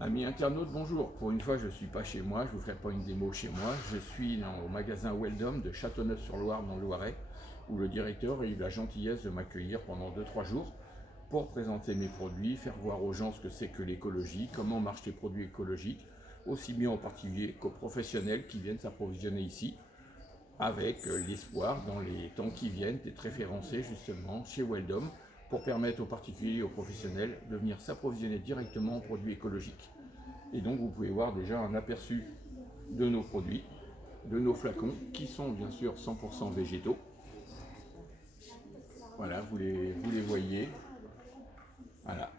Amis internautes, bonjour. Pour une fois, je ne suis pas chez moi, je ne vous ferai pas une démo chez moi. Je suis au magasin Weldom de Châteauneuf-sur-Loire dans le Loiret, où le directeur a eu la gentillesse de m'accueillir pendant 2-3 jours pour présenter mes produits, faire voir aux gens ce que c'est que l'écologie, comment marchent les produits écologiques, aussi bien aux particuliers qu'aux professionnels qui viennent s'approvisionner ici, avec l'espoir, dans les temps qui viennent, d'être référencés justement chez Weldom pour permettre aux particuliers et aux professionnels de venir s'approvisionner directement en produits écologiques. Et donc vous pouvez voir déjà un aperçu de nos produits, de nos flacons, qui sont bien sûr 100% végétaux. Voilà, vous les voyez. Voilà.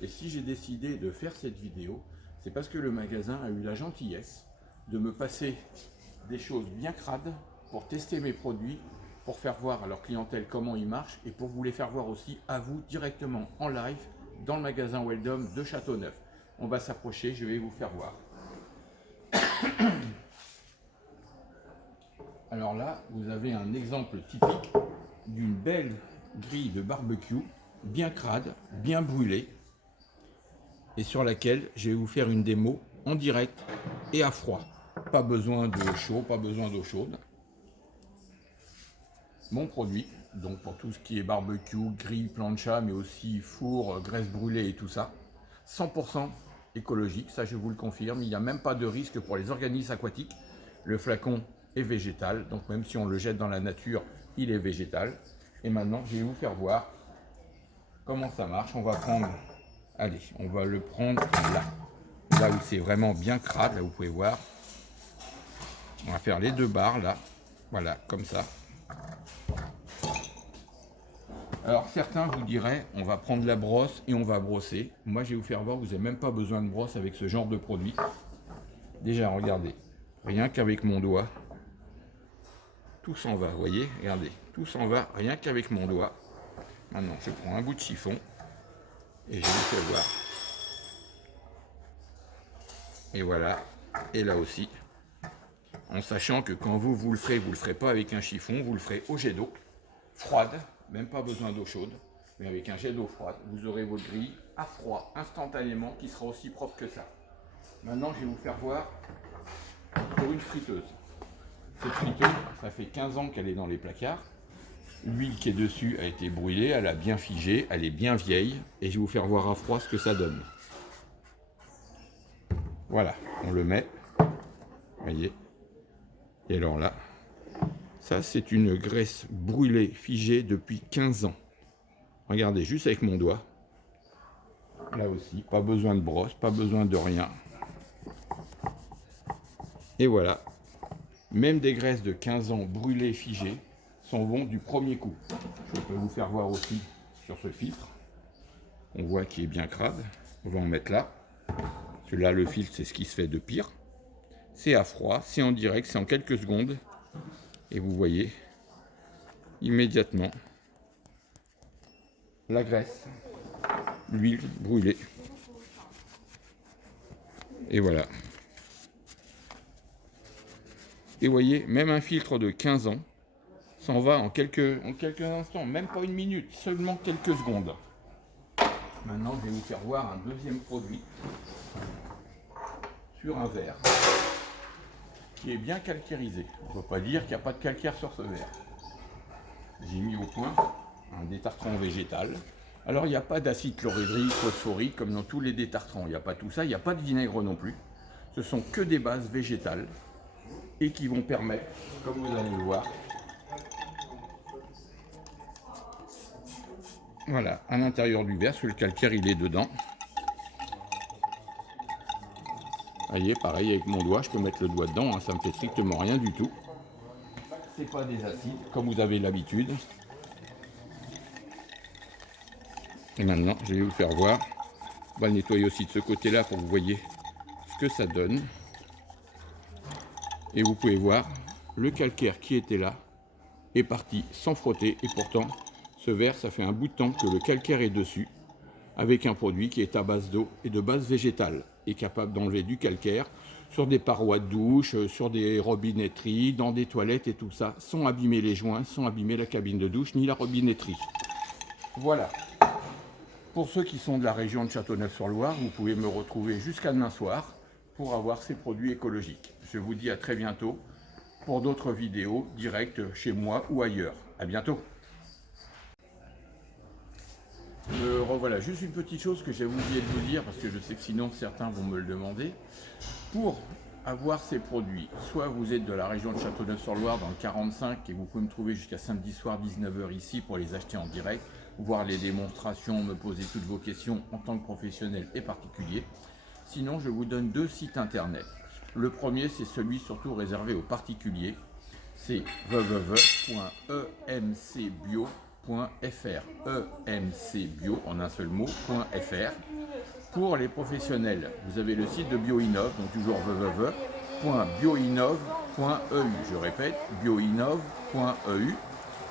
Et si j'ai décidé de faire cette vidéo, c'est parce que le magasin a eu la gentillesse de me passer des choses bien crades pour tester mes produits, pour faire voir à leur clientèle comment ils marchent et pour vous les faire voir aussi à vous directement en live dans le magasin Weldom de Châteauneuf. On va s'approcher, je vais vous faire voir. Alors là, vous avez un exemple typique d'une belle grille de barbecue, bien crade, bien brûlée, et sur laquelle je vais vous faire une démo en direct et à froid. Pas besoin de chaud, pas besoin d'eau chaude. Mon produit, donc pour tout ce qui est barbecue, grille, plancha, mais aussi four, graisse brûlée et tout ça, 100% écologique, ça je vous le confirme, il n'y a même pas de risque pour les organismes aquatiques. Le flacon est végétal, donc même si on le jette dans la nature, il est végétal. Et maintenant, je vais vous faire voir comment ça marche. On va prendre, allez, on va le prendre là où c'est vraiment bien crade, là vous pouvez voir. On va faire les 2 barres là, voilà, comme ça. Alors certains vous diraient, on va prendre la brosse et on va brosser. Moi je vais vous faire voir, vous n'avez même pas besoin de brosse avec ce genre de produit. Déjà regardez, rien qu'avec mon doigt, tout s'en va, vous voyez, regardez, tout s'en va, rien qu'avec mon doigt. Maintenant je prends un bout de chiffon et je vous fais voir. Et voilà, et là aussi, en sachant que quand vous le ferez pas avec un chiffon, vous le ferez au jet d'eau, froide, même pas besoin d'eau chaude, mais avec un jet d'eau froide, vous aurez votre grille à froid instantanément qui sera aussi propre que ça. Maintenant, je vais vous faire voir pour une friteuse. Cette friteuse, ça fait 15 ans qu'elle est dans les placards. L'huile qui est dessus a été brûlée, elle a bien figé, elle est bien vieille, et je vais vous faire voir à froid ce que ça donne. Voilà, on le met, voyez. Et alors là, ça c'est une graisse brûlée, figée depuis 15 ans. Regardez, juste avec mon doigt. Là aussi, pas besoin de brosse, pas besoin de rien. Et voilà, même des graisses de 15 ans brûlées, figées, sont bons du premier coup. Je peux vous faire voir aussi sur ce filtre. On voit qu'il est bien crade. On va en mettre là. Celui-là, le filtre, c'est ce qui se fait de pire. C'est à froid, c'est en direct, c'est en quelques secondes. Et vous voyez immédiatement la graisse, l'huile brûlée. Et voilà. Et vous voyez, même un filtre de 15 ans s'en va en quelques instants, même pas une minute, seulement quelques secondes. Maintenant, je vais vous faire voir un deuxième produit sur un verre qui est bien calcairisé. On ne peut pas dire qu'il n'y a pas de calcaire sur ce verre. J'ai mis au point un détartrant végétal. Alors, il n'y a pas d'acide chlorhydrique, phosphorique, comme dans tous les détartrants. Il n'y a pas tout ça, il n'y a pas de vinaigre non plus. Ce sont que des bases végétales et qui vont permettre, comme vous allez le voir, voilà, à l'intérieur du verre, parce que le calcaire il est dedans. Vous voyez, pareil avec mon doigt, je peux mettre le doigt dedans, hein, ça ne me fait strictement rien du tout. C'est pas des acides, comme vous avez l'habitude. Et maintenant, je vais vous faire voir. On va le nettoyer aussi de ce côté-là pour que vous voyez ce que ça donne. Et vous pouvez voir, le calcaire qui était là est parti sans frotter. Et pourtant, ce verre, ça fait un bout de temps que le calcaire est dessus. avec un produit qui est à base d'eau et de base végétale et capable d'enlever du calcaire sur des parois de douche, sur des robinetteries, dans des toilettes et tout ça, sans abîmer les joints, sans abîmer la cabine de douche ni la robinetterie. Voilà. Pour ceux qui sont de la région de Châteauneuf-sur-Loire, vous pouvez me retrouver jusqu'à demain soir pour avoir ces produits écologiques. Je vous dis à très bientôt pour d'autres vidéos directes chez moi ou ailleurs. À bientôt. Revoilà, juste une petite chose que j'ai oublié de vous dire, parce que je sais que sinon certains vont me le demander. Pour avoir ces produits, soit vous êtes de la région de Châteauneuf-sur-Loire dans le 45 et vous pouvez me trouver jusqu'à samedi soir 19 h ici pour les acheter en direct, voir les démonstrations, me poser toutes vos questions en tant que professionnel et particulier. Sinon, je vous donne 2 sites internet. Le premier, c'est celui surtout réservé aux particuliers. C'est www.emcbio.fr, emcbio en un seul mot.fr. Pour les professionnels, vous avez le site de BioInnov, donc toujours www.bioinnov.eu. Je répète, bioinnov.eu.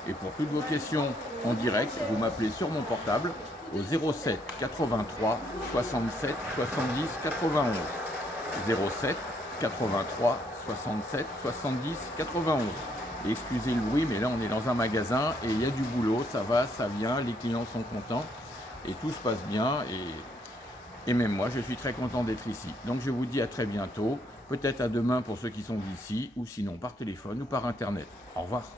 Et pour toutes vos questions en direct, vous m'appelez sur mon portable au 07 83 67 70 91. 07 83 67 70 91. Et excusez le bruit, mais là on est dans un magasin et il y a du boulot, ça va, ça vient, les clients sont contents et tout se passe bien. Et même moi, je suis très content d'être ici. Donc je vous dis à très bientôt, peut-être à demain pour ceux qui sont d'ici, ou sinon par téléphone ou par internet. Au revoir.